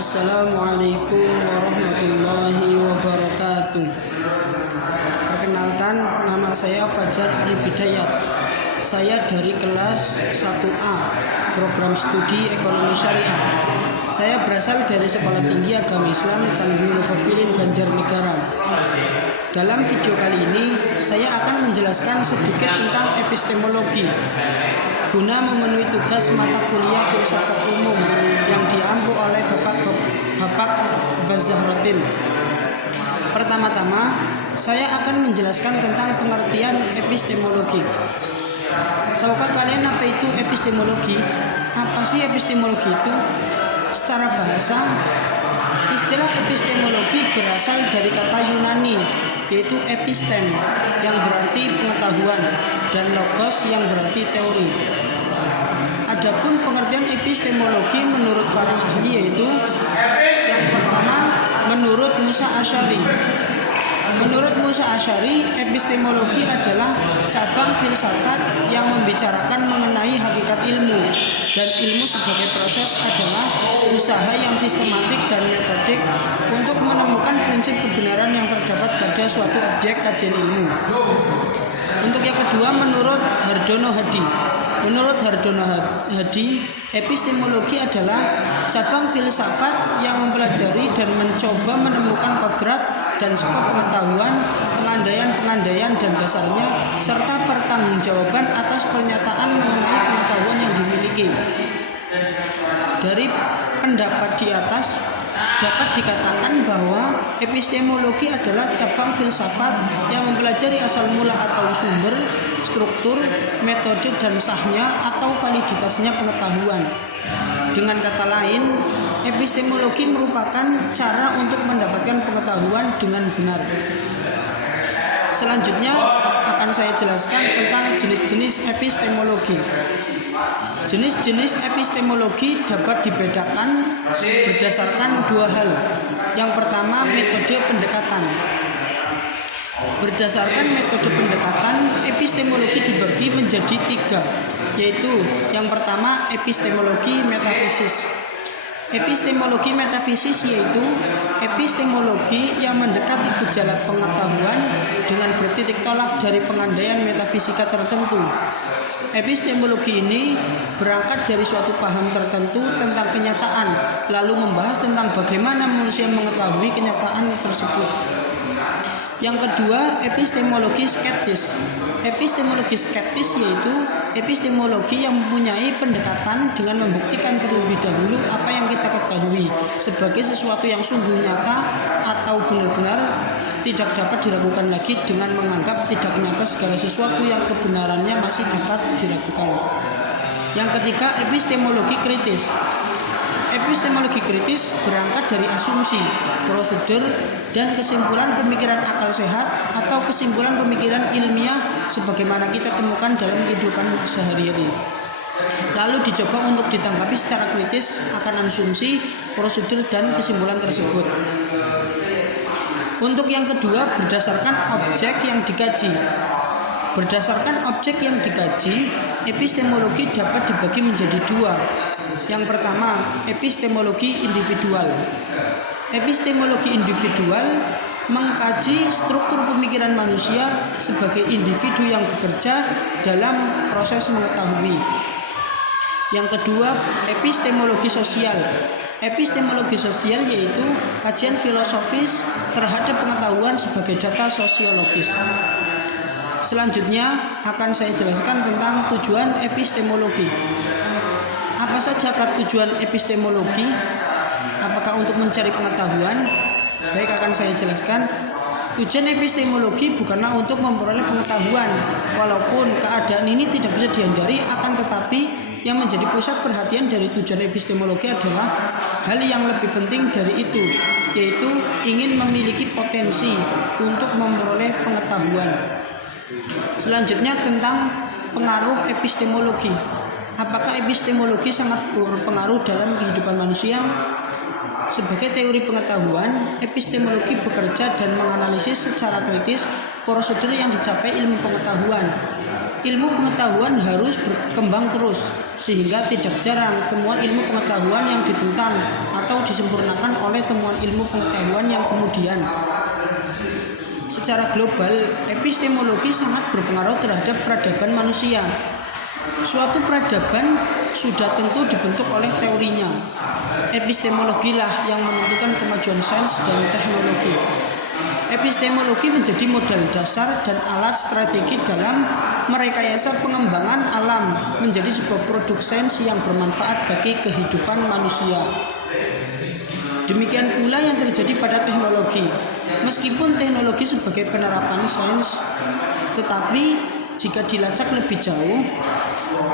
Assalamualaikum warahmatullahi wabarakatuh. Perkenalkan, nama saya Fajar Arif Hidayat. Saya dari kelas 1A, program studi ekonomi syariah. Saya berasal dari Sekolah Tinggi Agama Islam Tanwirul Khafilin Banjarnegara. Dalam video kali ini, saya akan menjelaskan sedikit tentang epistemologi guna memenuhi tugas mata kuliah filsafat umum yang diampu oleh Bapak Bazahrotin. Pertama-tama, saya akan menjelaskan tentang pengertian epistemologi. Tahukah kalian apa itu epistemologi? Apa sih epistemologi itu? Secara bahasa, istilah epistemologi berasal dari kata Yunani, yaitu epistem yang berarti pengetahuan dan logos yang berarti teori. Adapun pengertian epistemologi menurut para ahli yaitu yang pertama, menurut Musa Asy'ari. Menurut Musa Asy'ari, epistemologi adalah cabang filsafat yang membicarakan mengenai hakikat ilmu, dan ilmu sebagai proses adalah usaha yang sistematik dan metodik untuk menemukan prinsip kebenaran yang terdapat pada suatu objek kajian ilmu. Untuk yang kedua, menurut Hardono Hadi. Menurut Hardono Hadi, epistemologi adalah cabang filsafat yang mempelajari dan mencoba menemukan kodrat dan skop pengetahuan, pengandaian dan dasarnya, serta pertanggungjawaban atas pernyataan mengenai pengetahuan yang dimiliki. Dari pendapat di atas, dapat dikatakan bahwa epistemologi adalah cabang filsafat yang mempelajari asal mula atau sumber, struktur, metode dan sahnya atau validitasnya pengetahuan. Dengan kata lain, epistemologi merupakan cara untuk mendapatkan pengetahuan dengan benar. Selanjutnya akan saya jelaskan tentang jenis-jenis epistemologi. Jenis-jenis epistemologi dapat dibedakan berdasarkan dua hal. Yang pertama, metode pendekatan. Berdasarkan metode pendekatan, epistemologi dibagi menjadi tiga, yaitu yang pertama, epistemologi metafisis. Epistemologi metafisis yaitu epistemologi yang mendekati gejala pengetahuan dengan bertitik tolak dari pengandaian metafisika tertentu. Epistemologi ini berangkat dari suatu paham tertentu tentang kenyataan, lalu membahas tentang bagaimana manusia mengetahui kenyataan tersebut. Yang kedua, epistemologi skeptis. Epistemologi skeptis yaitu epistemologi yang mempunyai pendekatan dengan membuktikan terlebih dahulu apa yang kita ketahui sebagai sesuatu yang sungguh nyata atau benar-benar tidak dapat diragukan lagi dengan menganggap tidak nyata segala sesuatu yang kebenarannya masih dapat diragukan. Yang ketiga, epistemologi kritis. Epistemologi kritis berangkat dari asumsi, prosedur, dan kesimpulan pemikiran akal sehat atau kesimpulan pemikiran ilmiah sebagaimana kita temukan dalam kehidupan sehari-hari. Lalu dicoba untuk ditanggapi secara kritis akan asumsi, prosedur, dan kesimpulan tersebut. Untuk yang kedua, berdasarkan objek yang dikaji. Berdasarkan objek yang dikaji, epistemologi dapat dibagi menjadi dua. Yang pertama, epistemologi individual. Epistemologi individual mengkaji struktur pemikiran manusia sebagai individu yang bekerja dalam proses mengetahui. Yang kedua, epistemologi sosial. Epistemologi sosial yaitu kajian filosofis terhadap pengetahuan sebagai data sosiologis. Selanjutnya akan saya jelaskan tentang tujuan epistemologi. Apa saja tujuan epistemologi? Apakah untuk mencari pengetahuan? Baik, akan saya jelaskan. Tujuan epistemologi bukanlah untuk memperoleh pengetahuan, walaupun keadaan ini tidak bisa dihindari, akan tetapi yang menjadi pusat perhatian dari tujuan epistemologi adalah hal yang lebih penting dari itu, yaitu ingin memiliki potensi untuk memperoleh pengetahuan. Selanjutnya tentang pengaruh epistemologi. Apakah epistemologi sangat berpengaruh dalam kehidupan manusia? Sebagai teori pengetahuan, epistemologi bekerja dan menganalisis secara kritis prosedur yang dicapai ilmu pengetahuan. ilmu pengetahuan harus berkembang terus, sehingga tidak jarang temuan ilmu pengetahuan yang ditentang atau disempurnakan oleh temuan ilmu pengetahuan yang kemudian. Secara global, epistemologi sangat berpengaruh terhadap peradaban manusia. Suatu peradaban sudah tentu dibentuk oleh teorinya. Epistemologi lah yang menentukan kemajuan sains dan teknologi. Epistemologi menjadi modal dasar dan alat strategi dalam merekayasa pengembangan alam menjadi sebuah produk sains yang bermanfaat bagi kehidupan manusia. Demikian pula yang terjadi pada teknologi. Meskipun teknologi sebagai penerapan sains, tetapi jika dilacak lebih jauh,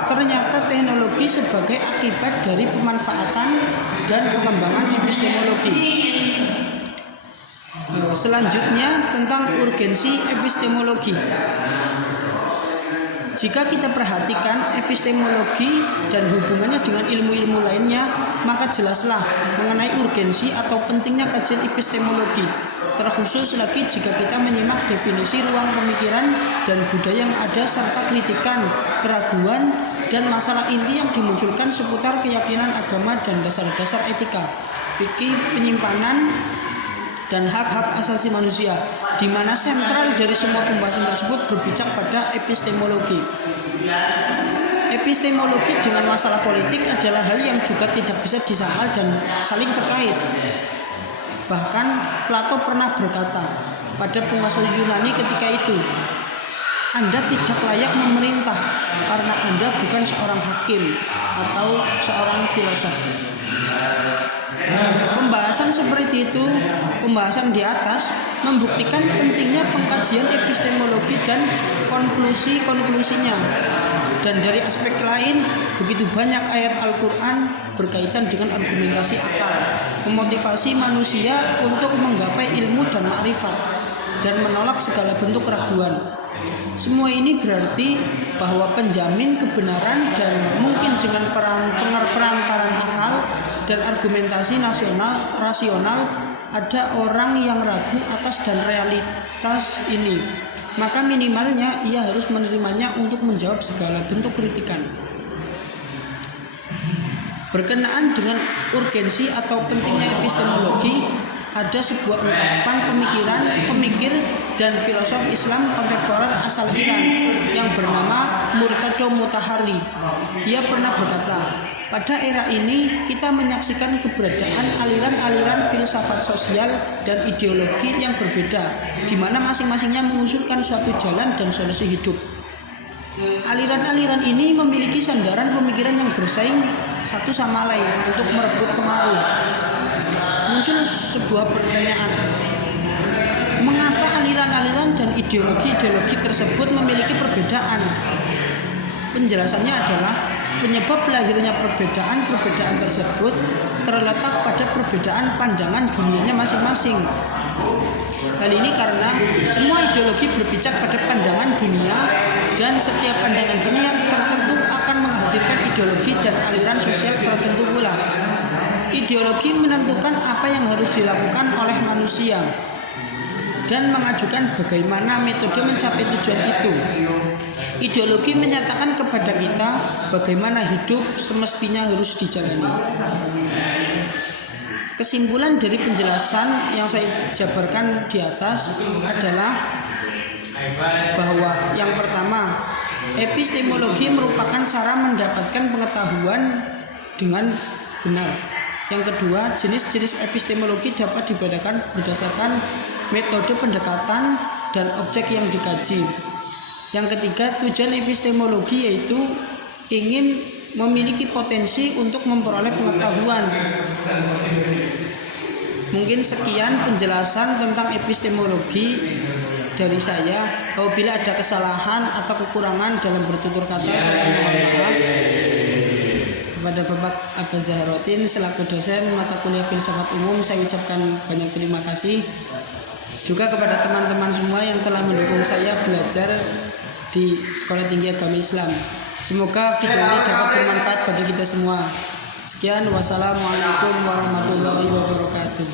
ternyata teknologi sebagai akibat dari pemanfaatan dan pengembangan epistemologi. Selanjutnya tentang urgensi epistemologi. Jika kita perhatikan epistemologi dan hubungannya dengan ilmu-ilmu lainnya, maka jelaslah mengenai urgensi atau pentingnya kajian epistemologi. Terkhusus lagi jika kita menyimak definisi ruang pemikiran dan budaya yang ada serta kritikan, keraguan, dan masalah inti yang dimunculkan seputar keyakinan agama dan dasar-dasar etika, fikih, penyimpanan, dan hak-hak asasi manusia, di mana sentral dari semua pembahasan tersebut berpijak pada epistemologi. Epistemologi dengan masalah politik adalah hal yang juga tidak bisa disangkal dan saling terkait. Bahkan Plato pernah berkata pada penguasa Yunani ketika itu, Anda tidak layak memerintah karena Anda bukan seorang hakim atau seorang filosof. Pembahasan seperti itu, pembahasan di atas membuktikan pentingnya pengkajian epistemologi dan konklusi-konklusinya. Dan dari aspek lain, begitu banyak ayat Al-Quran berkaitan dengan argumentasi akal, memotivasi manusia untuk menggapai ilmu dan ma'rifat, dan menolak segala bentuk keraguan. Semua ini berarti bahwa penjamin kebenaran dan mungkin dengan perantaran akal dan argumentasi rasional ada orang yang ragu atas dan realitas ini, maka minimalnya ia harus menerimanya untuk menjawab segala bentuk kritikan. Berkenaan dengan urgensi atau pentingnya epistemologi, ada sebuah ungkapan pemikir dan filosof Islam kontemporer asal Iran yang bernama Murtado Mutahari. Ia pernah berkata, pada era ini kita menyaksikan keberadaan aliran-aliran filsafat sosial dan ideologi yang berbeda, di mana masing-masingnya mengusulkan suatu jalan dan solusi hidup. Aliran-aliran ini memiliki sandaran pemikiran yang bersaing satu sama lain untuk merebut pengaruh. Muncul sebuah pertanyaan, mengapa aliran-aliran dan ideologi-ideologi tersebut memiliki perbedaan? Penjelasannya adalah penyebab lahirnya perbedaan tersebut terletak pada perbedaan pandangan dunianya masing-masing. Hal ini karena semua ideologi berpijak pada pandangan dunia, dan setiap pandangan dunia tertentu akan menghadirkan ideologi dan aliran sosial tertentu pula. Ideologi menentukan apa yang harus dilakukan oleh manusia dan mengajukan bagaimana metode mencapai tujuan itu. Ideologi menyatakan kepada kita bagaimana hidup semestinya harus dijalani. Kesimpulan dari penjelasan yang saya jabarkan di atas adalah bahwa yang pertama, epistemologi merupakan cara mendapatkan pengetahuan dengan benar. Yang kedua, jenis-jenis epistemologi dapat dibedakan berdasarkan metode pendekatan dan objek yang dikaji. Yang ketiga, tujuan epistemologi yaitu ingin memiliki potensi untuk memperoleh pengetahuan. Mungkin sekian penjelasan tentang epistemologi dari saya. Apabila ada kesalahan atau kekurangan dalam bertutur kata, saya mohon maaf. Kepada Bapak Abbas Zahrotin selaku dosen mata kuliah filsafat umum, saya ucapkan banyak terima kasih. Juga kepada teman-teman semua yang telah mendukung saya belajar di Sekolah Tinggi Agama Islam. Semoga video ini dapat bermanfaat bagi kita semua. Sekian, wassalamualaikum warahmatullahi wabarakatuh.